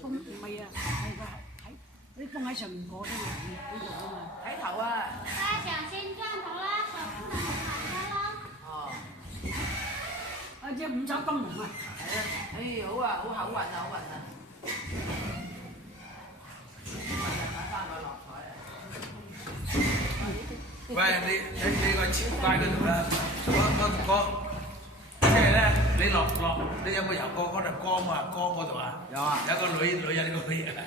封唔係啊，係個喺啲封喺上面過啲嘢呢度啊嘛。睇頭啊！大小心撞头啦，手不能砍的咯。哦，啊，隻五爪金龍啊！係啊，誒好啊，好口運啊，好運啊！買翻個落彩啊！喂，你個錢包嗰度啦，我即係咧，你有冇遊過嗰度江啊？江嗰度啊？有啊，有個女人嗰啲啊。